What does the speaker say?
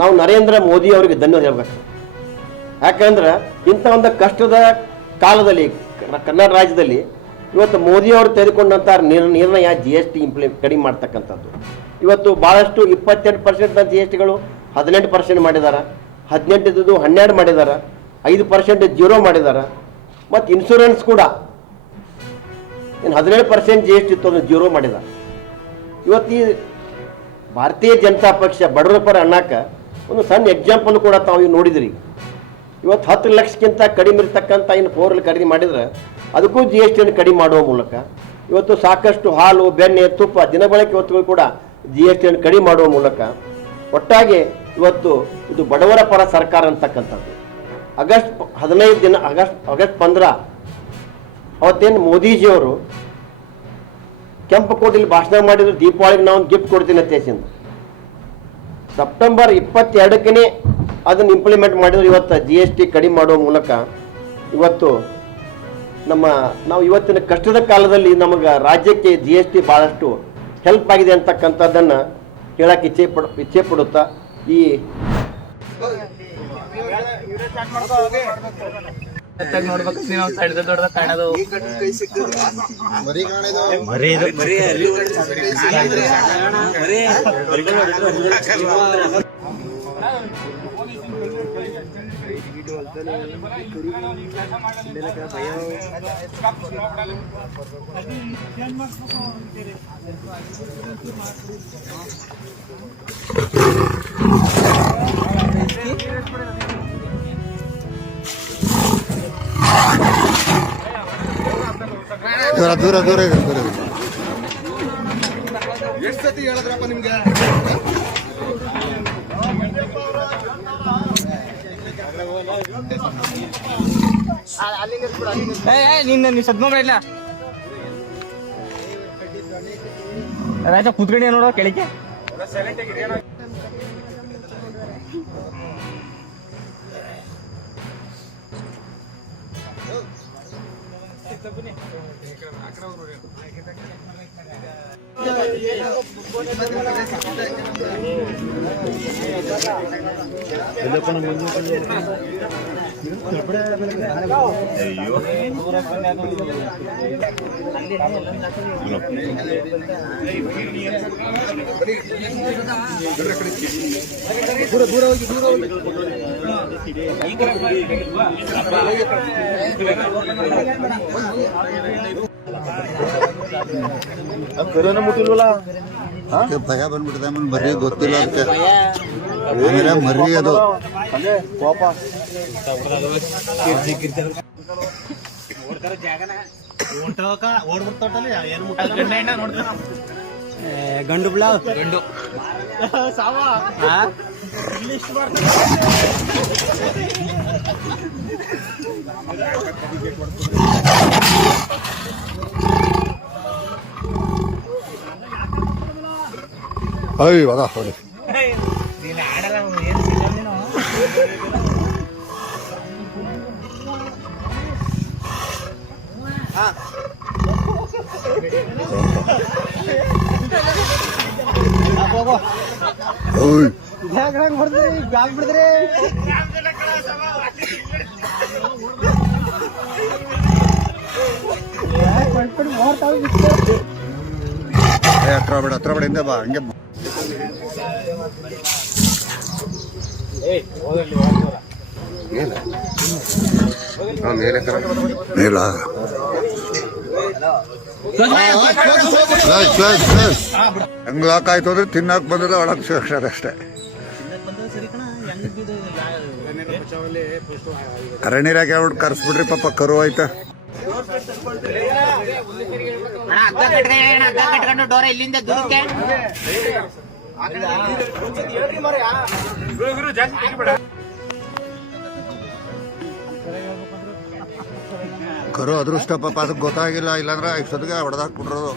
ನಾವು ನರೇಂದ್ರ ಮೋದಿ ಅವರಿಗೆ ಧನ್ಯವಾದ ಹೇಳ್ಬೇಕು. ಯಾಕಂದ್ರೆ ಇಂಥ ಒಂದು ಕಷ್ಟದ ಕಾಲದಲ್ಲಿ ಕರ್ನಾಟಕ ರಾಜ್ಯದಲ್ಲಿ ಇವತ್ತು ಮೋದಿ ಅವರು ತೆಗೆದುಕೊಂಡಂಥ ನಿರ್ಣಯ GST ಕಡಿಮೆ ಮಾಡ್ತಕ್ಕಂಥದ್ದು. ಇವತ್ತು ಭಾಳಷ್ಟು 28% GSTಗಳು 18% ಮಾಡಿದ್ದಾರೆ, 18 ಇದ್ದು 12 ಮಾಡಿದ್ದಾರೆ, 5% ಜೀರೋ ಮಾಡಿದ್ದಾರೆ. ಮತ್ತು ಇನ್ಶೂರೆನ್ಸ್ ಕೂಡ ಇನ್ನು 17% GST ಇತ್ತು, ಅದನ್ನು ಜೀರೋ ಮಾಡಿದ್ದಾರೆ. ಇವತ್ತು ಈ ಭಾರತೀಯ ಜನತಾ ಪಕ್ಷ ಬಡವರ ಪರ ಅನ್ನಕ್ಕೆ ಒಂದು ಸಣ್ಣ ಎಕ್ಸಾಂಪಲ್ ಕೂಡ ತಾವು ನೋಡಿದ್ರಿ. ಇವತ್ತು 10 ಲಕ್ಷಕ್ಕಿಂತ ಕಡಿಮೆ ಇರ್ತಕ್ಕಂಥ ಇನ್ನು 4 ಖರೀದಿ ಮಾಡಿದರೆ ಅದಕ್ಕೂ GSTಯನ್ನು ಕಡಿಮೆ ಮಾಡುವ ಮೂಲಕ ಇವತ್ತು ಸಾಕಷ್ಟು ಹಾಲು, ಬೆಣ್ಣೆ, ತುಪ್ಪ, ದಿನಬಳಕೆ ವಸ್ತುಗಳು ಕೂಡ GSTಯನ್ನು ಕಡಿಮೆ ಮಾಡುವ ಮೂಲಕ ಒಟ್ಟಾಗಿ ಇವತ್ತು ಇದು ಬಡವರ ಪರ ಸರ್ಕಾರ ಅಂತಕ್ಕಂಥದ್ದು. ಆಗಸ್ಟ್ 15 ಅವತ್ತೇನು ಮೋದಿಜಿಯವರು ಕೆಂಪುಕೋಟೆಯಲ್ಲಿ ಭಾಷಣ ಮಾಡಿದ್ರು, ದೀಪಾವಳಿಗೆ ನಾವು ಗಿಫ್ಟ್ ಕೊಡ್ತೀನಿ ಅಂತ ಹೇಳಿದ್ರು. ಸೆಪ್ಟೆಂಬರ್ 22ನೇ ಅದನ್ನು ಇಂಪ್ಲಿಮೆಂಟ್ ಮಾಡಿದ್ರು. ಇವತ್ತು GST ಕಡಿಮೆ ಮಾಡುವ ಮೂಲಕ ಇವತ್ತು ನಾವು ಇವತ್ತಿನ ಕಷ್ಟದ ಕಾಲದಲ್ಲಿ ನಮಗೆ ರಾಜ್ಯಕ್ಕೆ GST ಭಾಳಷ್ಟು ಹೆಲ್ಪ್ ಆಗಿದೆ ಅಂತಕ್ಕಂಥದ್ದನ್ನು ಹೇಳಕ್ಕೆ ಇಚ್ಛೆ ಪಡುತ್ತಾ ಈ ದೂರ ದೂರ ಎಷ್ಟು ಸತಿ ಹೇಳಿದ್ರಪ್ಪ ನಿಮ್ಗೆ? ನೀನು ಸದ್ಮ ಇಲ್ಲ ರಾಜ ಕೂತ್ಕೊಂಡಿ ನೋಡೋ ಕೆಳಗೆ. ಭಯ ಬಂದ್ಬಿಟ್ಟಿದೆ, ಮರಿ ಗೊತ್ತಿಲ್ಲ ಅದಕ್ಕೆ ಮರಿ ಅದು ಗಂಡು ಬಿಳ ಗಂಡು ಇವಾಗ ಹೊಡಿ ಬಿಡಿದ್ರಿ ಹತ್ರ ಬೇಡ ಹಿಂದೆ ಬಾ, ಹಂಗೆ ಮೇಲ ಹಂಗ್ ಲಾಕ್ ಆಯ್ತು ಅಂದ್ರೆ ತಿನ್ನಕ್ ಬಂದದ ಒಳಗ್ ಸೇರ್ಸೋದಷ್ಟೇ. ಅರಣ್ಯರಾಗ ಹೇಳ್ಬಿಟ್ಟು ಕರ್ಸ್ಬಿಡ್ರಿ ಪಾಪ, ಕರು ಆಯ್ತಾ. ಡೋರ ಇಲ್ಲಿಂದ ದೂರಕ್ಕೆ ಕರು ಅದೃಷ್ಟ ಪಾಪ, ಅದಕ್ಕೆ ಗೊತ್ತಾಗಿಲ್ಲ, ಇಲ್ಲಾಂದ್ರೆ ಇಷ್ಟೊತ್ತಿಗೆ ಹೊಡೆದಾಕ್ಬಿಟ್ರೋದು.